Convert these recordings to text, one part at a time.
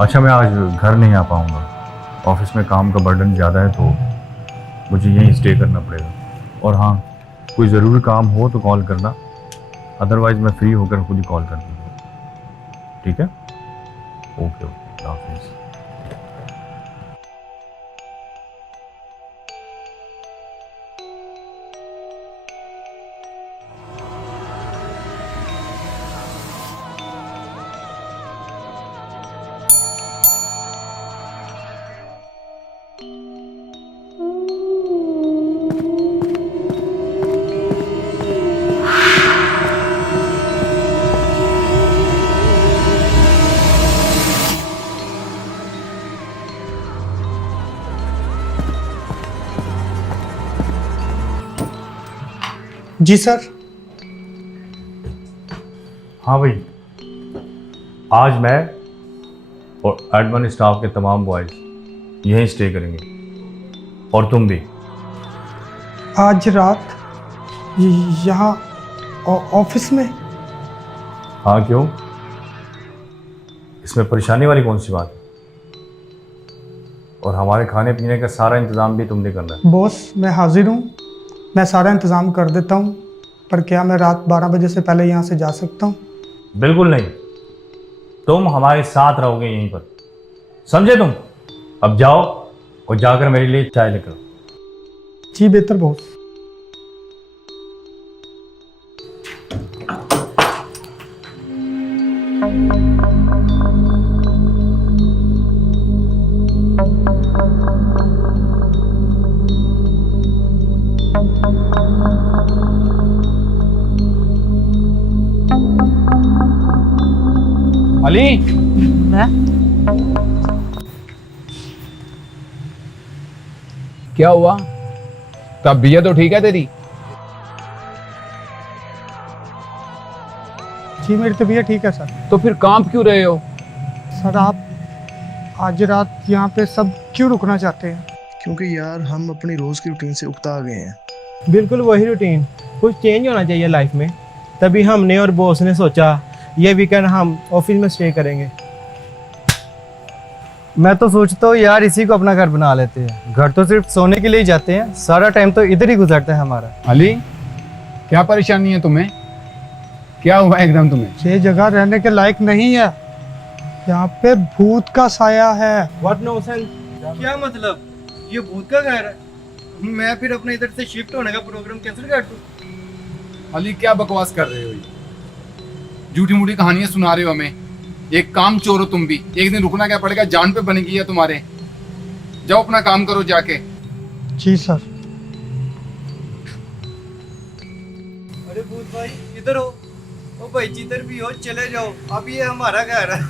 अच्छा, मैं आज घर नहीं आ पाऊँगा। ऑफिस में काम का बर्डन ज़्यादा है तो मुझे यहीं स्टे करना पड़ेगा। और हाँ, कोई ज़रूरी काम हो तो कॉल करना, अदरवाइज़ मैं फ्री होकर खुद ही कॉल कर दूँगा। ठीक है? ओके ओके, अल्लाह हाफिज़। जी सर। हाँ भाई, आज मैं और एडमिन स्टाफ के तमाम बॉयज़ यहीं स्टे करेंगे, और तुम भी। आज रात यहाँ ऑफिस में? हाँ, क्यों? इसमें परेशानी वाली कौन सी बात है? और हमारे खाने पीने का सारा इंतज़ाम भी तुमने करना है। बॉस, मैं हाजिर हूँ, मैं सारा इंतज़ाम कर देता हूँ, पर क्या मैं रात 12 बजे से पहले यहाँ से जा सकता हूँ? बिल्कुल नहीं, तुम हमारे साथ रहोगे यहीं पर, समझे तुम? अब जाओ और जाकर मेरे लिए चाय लेकर आओ। जी बेहतर बॉस। अली, मैं क्या हुआ? तबीयत तो ठीक है तेरी? जी मेरी तबीयत ठीक है सर। तो फिर कांप क्यों रहे हो? सर आप आज रात यहाँ पे सब क्यों रुकना चाहते हैं? क्योंकि यार हम अपनी रोज की रूटीन से उकता गए हैं। बिल्कुल वही रूटीन, कुछ चेंज होना चाहिए लाइफ में। तभी हमने और बॉस ने सोचा ये वीकेंड हम ऑफिस में स्टे करेंगे। मैं तो सोचता हूँ यार इसी को अपना घर बना लेते हैं। घर तो सिर्फ सोने के लिए ही जाते हैं, सारा टाइम तो इधर ही गुजरता है हमारा। अली, क्या परेशानी है तुम्हें? क्या हुआ एकदम तुम्हें? ये जगह रहने के लायक नहीं है, यहाँ पे भूत का साया है। What nonsense? क्या मतलब? ये भूत का घर है? मैं फिर अपने इधर से शिफ्ट होने का प्रोग्राम कैंसिल कर दूं? अली, क्या बकवास कर रहे हो? ये झूठी मूठी कहानियां सुना रहे हो हमें। एक काम चोर हो तुम भी, एक दिन रुकना क्या पड़ेगा, जान पे बनेगी है तुम्हारे। जाओ अपना काम करो जाके। जी सर। अरे भूत भाई इधर हो। ओ भाई जिधर भी हो चले जाओ, अब ये हमारा घर है।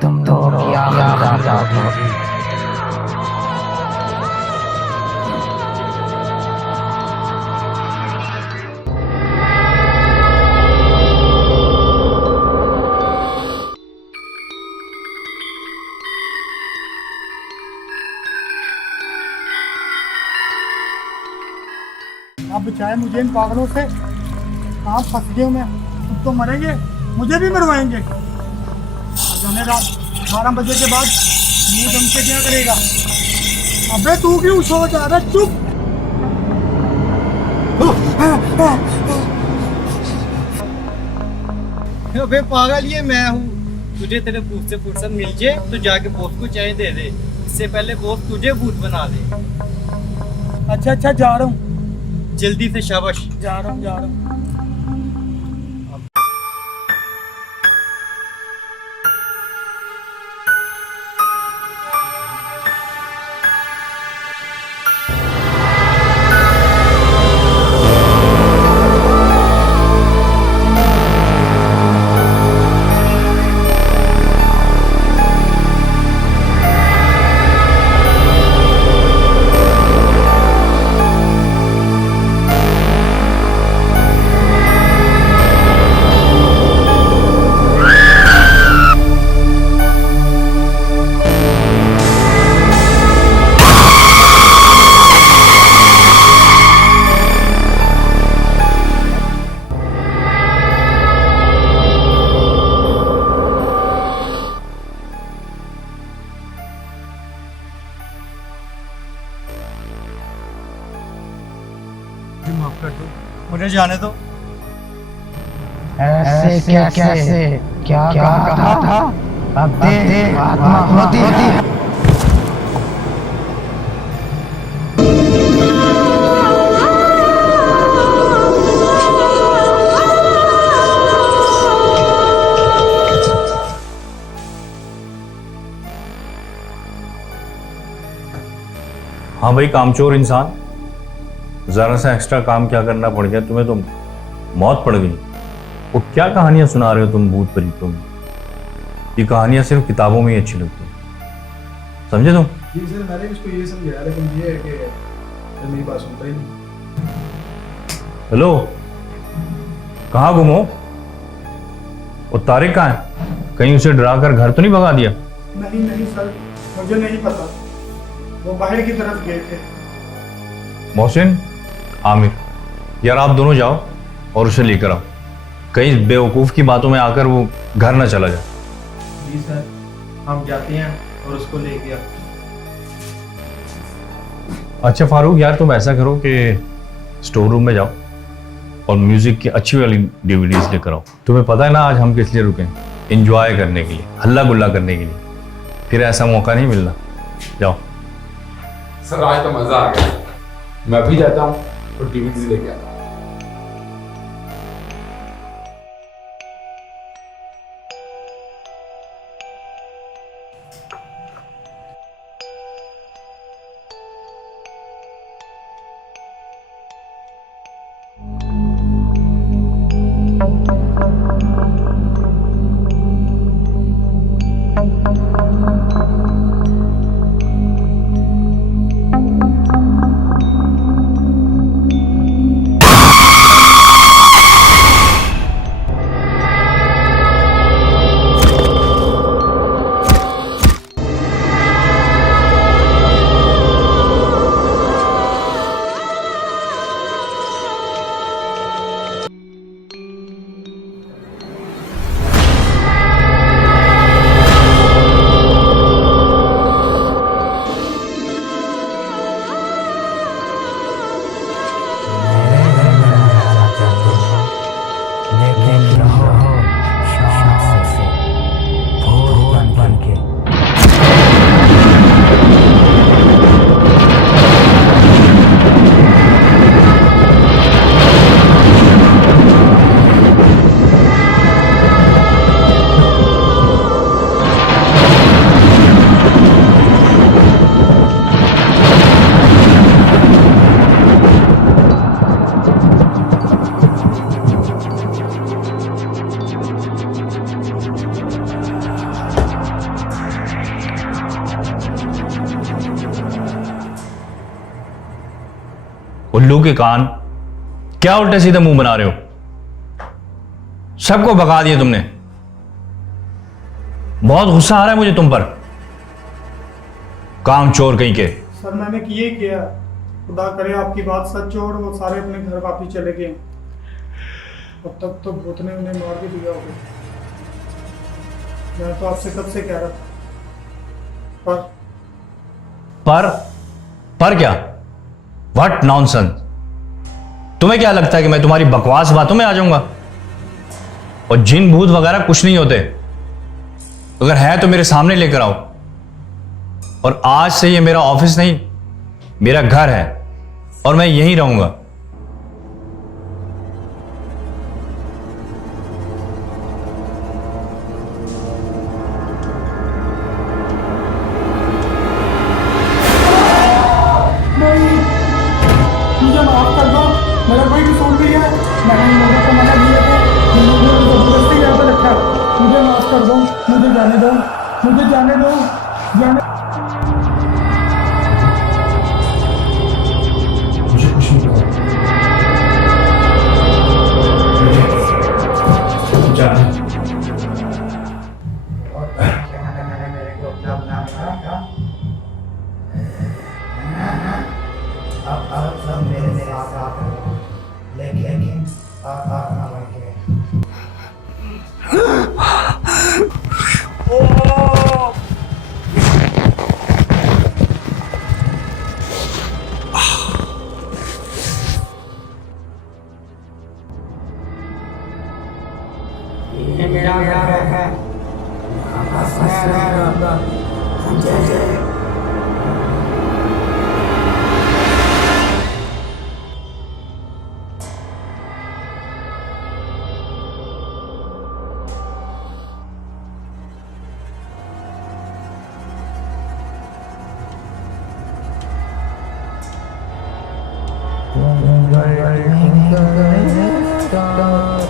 तुम तो क्या कर रहे हो? आप बचाए मुझे इन पागलों से। आप फंस गए, मैं खुद तो मरेंगे, मुझे भी मरवाएंगे। जाने रात 12 बजे के बाद मुंह दम से क्या करेगा? अबे तू क्यों सो जा रहा? चुप। अबे पागल, ये मैं हूँ। तुझे तेरे भूत से फुर्सत मिल जाए तो जाके बॉस को चाय दे दे, इससे पहले बॉस तुझे भूत बना दे। अच्छा अच्छा जा रहा हूँ, जल्दी से, शाबाश। जा रहा हूँ, जा रहा हूँ। माफ कर दो, मुझे जाने दो। ऐसे कैसे क्या कहा था? अब दे आत्मा होती है। हाँ भाई कामचोर इंसान, जरा सा एक्स्ट्रा काम क्या करना पड़ गया तुम्हें, तो मौत पड़ गई। वो क्या कहानियां सुना रहे हो तुम भूत प्रेतों में? ये कहानियां सिर्फ किताबों में ही अच्छी लगती हैं, समझे तुम? जी सर, मैंने भी उसको ये समझाया, लेकिन ये है कि मेरी बात सुनता ही नहीं। हेलो, कहाँ गुम हो? वो तारिक कहाँ है? कहीं उसे डरा कर घर तो नहीं भगा दिया? नहीं नहीं सर, मुझे नहीं पता, वो बाहर की तरफ गए थे। मोहसिन, आमिर, यार आप दोनों जाओ और उसे लेकर आओ, कहीं बेवकूफ़ की बातों में आकर वो घर ना चला जाए। जी सर, हम जाते हैं और उसको लेके आते हैं। अच्छा फारूक, यार तुम ऐसा करो कि स्टोर रूम में जाओ और म्यूजिक की अच्छी वाली डीवीडीज लेकर आओ। तुम्हें पता है ना आज हम किस लिए रुके हैं? एंजॉय करने के लिए, हल्ला गुल्ला करने के लिए। फिर ऐसा मौका नहीं मिलना। जाओ। सर आज तो मजा आ गया, मैं भी जाता हूँ और डीवीडी लेके आता हूँ। उल्लू के कान, क्या उल्टे सीधे मुंह बना रहे हो? सबको भगा दिया तुमने। बहुत गुस्सा आ रहा है मुझे तुम पर, काम चोर कहीं के। सर मैंने किए किया, खुदा करे आपकी बात सच हो और वो सारे अपने घर वापिस चले गए। अब तक तो भूत ने उन्हें मार भी दिया होगा। मैं तो आपसे कब से कह रहा था, पर क्या? What nonsense! तुम्हें क्या लगता है कि मैं तुम्हारी बकवास बातों में आ जाऊंगा? और जिन भूत वगैरह कुछ नहीं होते, अगर है तो मेरे सामने लेकर आओ। और आज से ये मेरा ऑफिस नहीं, मेरा घर है और मैं यहीं रहूंगा। मुझे माफ कर दो, मेरा कोई कसूर नहीं है। मैंने इन लोगों को मना किया था, इन लोगों ने जबरदस्ती यहाँ पे रखा। मुझे माफ कर दो, मुझे जाने दो, मुझे जाने दो, जाने। मुझे कुछ नहीं पता। अब सब मेरे साथ लेकिन Twinkle, twinkle, star,